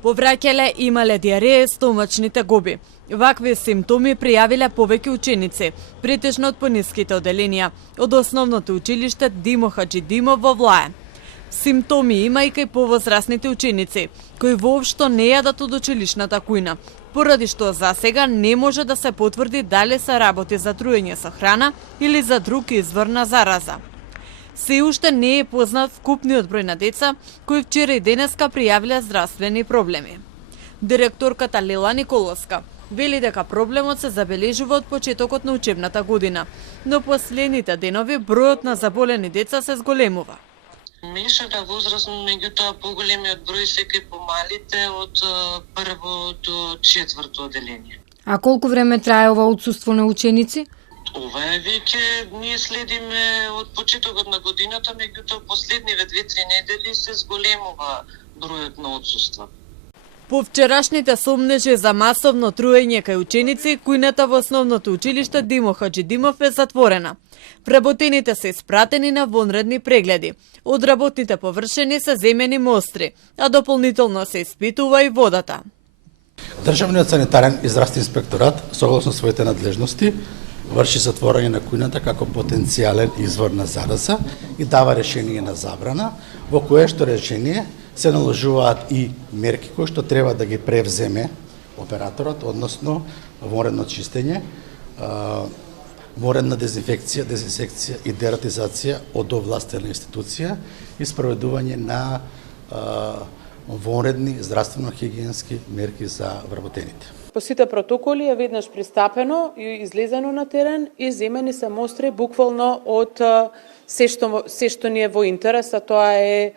Повраќале, имале диареја, стомачни тегоби. Вакви симптоми пријавиле повеќе ученици, претежно од пониските оделенија, од основното училиште Димо Хаџидимов во Влае. Симптоми има и кај повозрасните ученици, кои воопшто не јадат од училишната кујна, поради што за сега не може да се потврди дали се работи за труење со храна или за друг извор на зараза. Се уште не е познат вкупниот број на деца кои вчера и денеска пријавиле здравствени проблеми. Директорката Лела Николовска вели дека проблемот се забележува од почетокот на учебната година, но последните денови бројот на заболени деца се зголемува. Мешана возраст, меѓутоа поголемиот број се кај помалите од прво до четврто оделение. А колку време трае ова отсуство на ученици? Ова е веќе, ние следиме од почетокот на годината, меѓутоа последниве 2-3 недели се зголемува бројот на отсуства. По вчерашните сомнежи за масовно труење кај ученици, кујната во основното училиште Димо Хаџидимов е затворена. Вработените се испратени на вонредни прегледи. Од работните површини се земени мостри, а дополнително се испитува и водата. Државниот санитарен и здравствен инспекторат, согласно своите надлежности, врши затворање на кујната како потенцијален извор на зараза и дава решение на забрана, во кое што решение се наложуваат и мерки кои што треба да ги превземе операторот, односно вонредно чистење, вонредна дезинфекција и дератизација од овластена институција и спроведување на вонредни здравствено-хигиенски мерки за вработените. По сите протоколи е веднаш пристапено и излезено на терен и земени се мостри буквално од се што ни е во интерес, а тоа е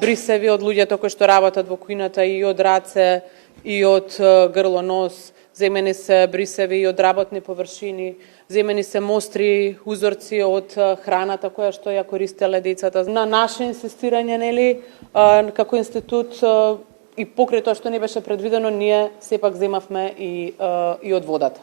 брисеви од луѓето кои што работат во кујната и од раце и од грло, нос, земени се брисеви и од работни површини, земени се мостри, узорци од храната која што ја користеле децата. На наше инсистирање, нели, како институт и покрај тоа што не беше предвидено, ние сепак земавме и од водата.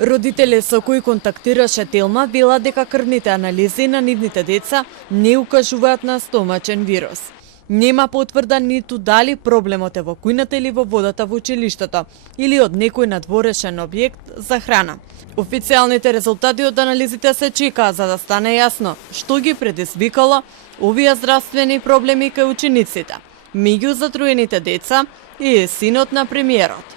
Родители со кои контактираше Телма велат дека крвните анализи на нивните деца не укажуваат на стомачен вирус. Нема потврда ниту дали проблемот е во кујната или во водата во училиштето или од некој надворешен објект за храна. Официјалните резултати од анализите се чекаа за да стане јасно што ги предизвикало овие здравствени проблеми кај учениците, меѓу затруените деца и синот на премиерот.